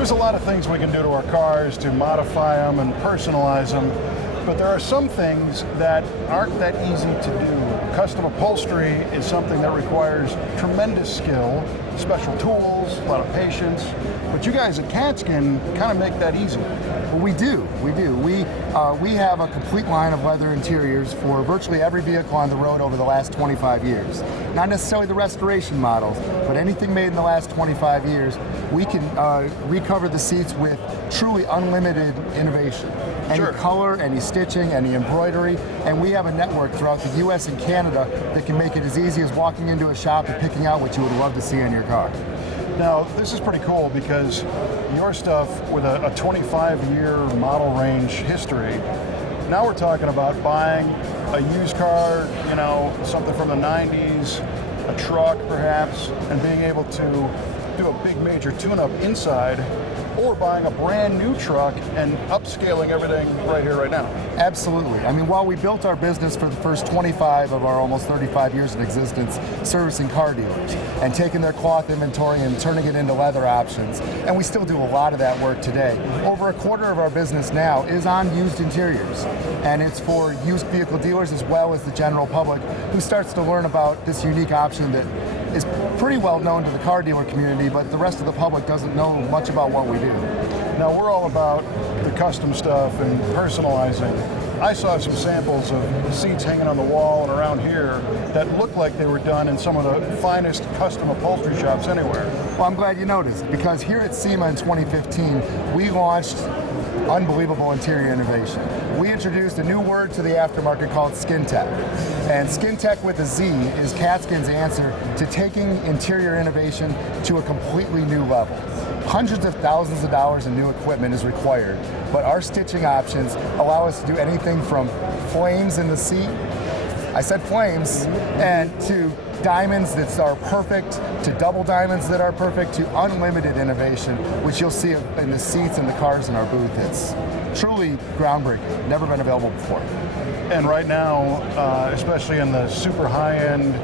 There's a lot of things we can do to our cars to modify them and personalize them, but there are some things that aren't that easy to do. Custom upholstery is something that requires tremendous skill, special tools, a lot of patience, but you guys at Katzkin kind of make that easy. Well, we do. We have a complete line of leather interiors for virtually every vehicle on the road over the last 25 years. Not necessarily the restoration models, but anything made in the last 25 years, we can recover the seats with truly unlimited innovation. Any color, any stitching, any embroidery, and we have a network throughout the US and Canada that can make it as easy as walking into a shop and picking out what you would love to see in your car. Now, this is pretty cool because your stuff with a 25-year model range history, now we're talking about buying a used car, you know, something from the 90s, a truck perhaps, and being able to do a big major tune-up inside, or buying a brand new truck and upscaling everything right here, right now. Absolutely. I mean, while we built our business for the first 25 of our almost 35 years in existence, servicing car dealers and taking their cloth inventory and turning it into leather options, and we still do a lot of that work today. Over a quarter of our business now is on used interiors, and it's for used vehicle dealers as well as the general public who starts to learn about this unique option that is pretty well known to the car dealer community, but the rest of the public doesn't know much about what we do. Now, we're all about the custom stuff and personalizing. I saw some samples of seats hanging on the wall and around here that looked like they were done in some of the finest custom upholstery shops anywhere. Well, I'm glad you noticed, because here at SEMA in 2015, we launched unbelievable interior innovation. We introduced a new word to the aftermarket called Skin Tech. And Skin Tech with a Z is Katzkin's answer to taking interior innovation to a completely new level. Hundreds of thousands of dollars in new equipment is required, but our stitching options allow us to do anything from flames in the seat, I said flames, and to diamonds that are perfect, to double diamonds that are perfect, to unlimited innovation, which you'll see in the seats and the cars in our booth. It's truly groundbreaking, never been available before. And right now, especially in the super high-end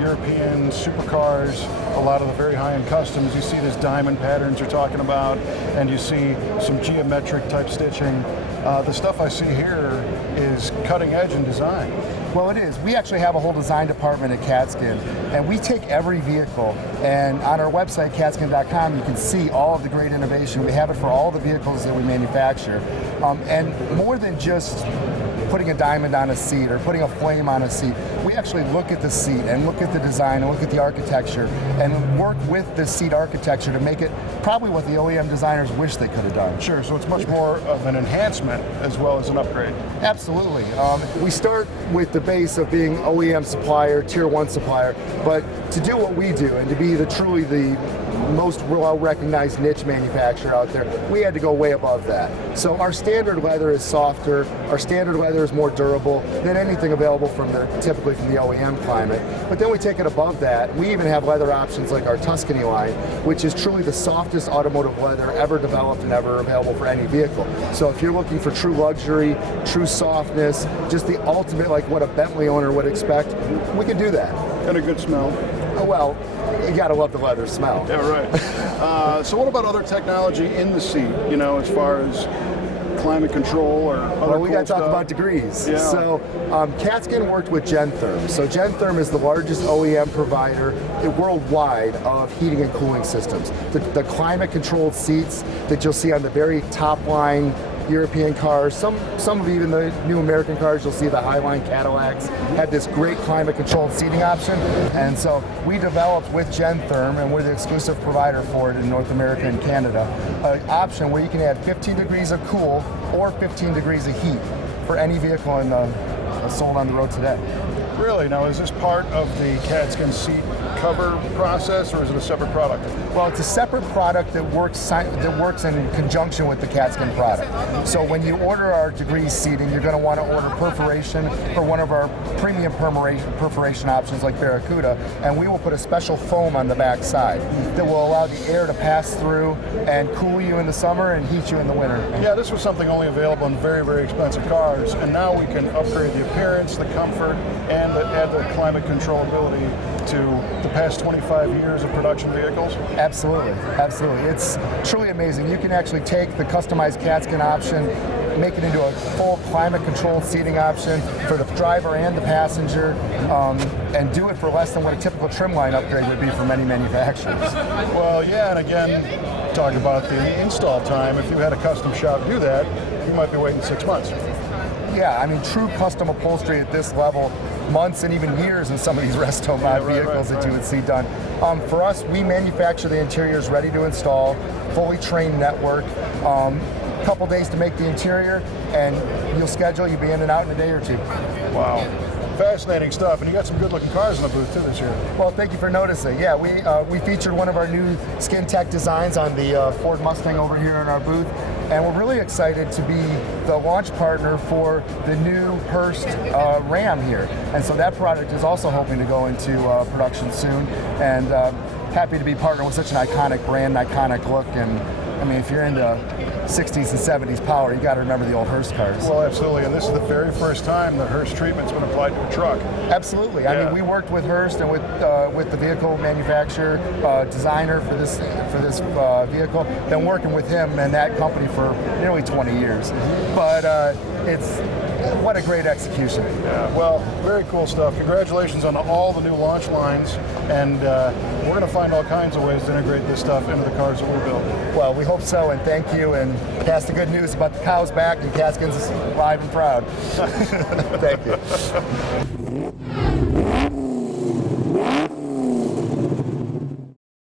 European supercars, a lot of the very high-end customs, you see this diamond patterns you're talking about, and you see some geometric type stitching. The stuff I see here is cutting edge in design. Well, it is. We actually have a whole design department at Katzkin, and we take every vehicle, and on our website, katzkin.com, you can see all of the great innovation. We have it for all the vehicles that we manufacture. And more than just putting a diamond on a seat or putting a flame on a seat, we actually look at the seat and look at the design and look at the architecture and work with the seat architecture to make it probably what the OEM designers wish they could have done. Sure, so it's much more of an enhancement as well as an upgrade. Absolutely. We start with the base of being OEM supplier, tier 1 supplier, but to do what we do and to be truly the most well-recognized niche manufacturer out there, we had to go way above that. So our standard leather is softer, our standard leather is more durable than anything available typically from the OEM climate. But then we take it above that. We even have leather options like our Tuscany line, which is truly the softest automotive leather ever developed and ever available for any vehicle. So if you're looking for true luxury, true softness, just the ultimate, like what a Bentley owner would expect, we can do that. And a good smell. Oh, well, you gotta love the leather smell. Yeah, right. So what about other technology in the seat, you know, as far as climate control or other Well, we cool got to talk stuff? about degrees. Yeah. So Katzkin worked with Gentherm. So Gentherm is the largest OEM provider worldwide of heating and cooling systems. The climate controlled seats that you'll see on the very top line European cars, some of even the new American cars, you'll see the Highline Cadillacs had this great climate controlled seating option. And so we developed with Gentherm, and we're the exclusive provider for it in North America and Canada, an option where you can add 15 degrees of cool or 15 degrees of heat for any vehicle sold on the road today. Really? Now, is this part of the Katzkin seat cover process, or is it a separate product? Well, it's a separate product that works in conjunction with the Katzkin product. So when you order our degrees seating, you're going to want to order perforation for one of our premium perforation options like Barracuda, and we will put a special foam on the back side that will allow the air to pass through and cool you in the summer and heat you in the winter. Yeah, this was something only available in very, very expensive cars, and now we can upgrade the appearance, the comfort, and add the climate controllability to the past 25 years of production vehicles? Absolutely, absolutely. It's truly amazing. You can actually take the customized Katzkin option, make it into a full climate-controlled seating option for the driver and the passenger, and do it for less than what a typical trim line upgrade would be for many manufacturers. Well, yeah, and again, talk about the install time. If you had a custom shop do that, you might be waiting 6 months. Yeah, I mean, true custom upholstery at this level, months and even years in some of these Resto mod vehicles that you would see done. For us, we manufacture the interiors ready to install, fully trained network, couple days to make the interior, and you'll be in and out in a day or two. Wow. Fascinating stuff, and you got some good-looking cars in the booth too this year. Well, thank you for noticing. Yeah, we featured one of our new Skin Tech designs on the Ford Mustang over here in our booth, and we're really excited to be the launch partner for the new Hurst Ram here. And so that product is also hoping to go into production soon, and happy to be partnering with such an iconic brand, iconic look, and I mean, if you're into 60s and 70s power, you got to remember the old Hurst cars. Well, absolutely, and this is the very first time the Hurst treatment's been applied to a truck. Absolutely. I mean, we worked with Hurst and with the vehicle manufacturer, designer for this vehicle. Been working with him and that company for nearly 20 years. But what a great execution. Yeah, well, very cool stuff. Congratulations on all the new launch lines, and we're going to find all kinds of ways to integrate this stuff into the cars that we build. Well, we hope so, and thank you, and pass the good news about the cow's back and Katzkin's live and proud. Thank you.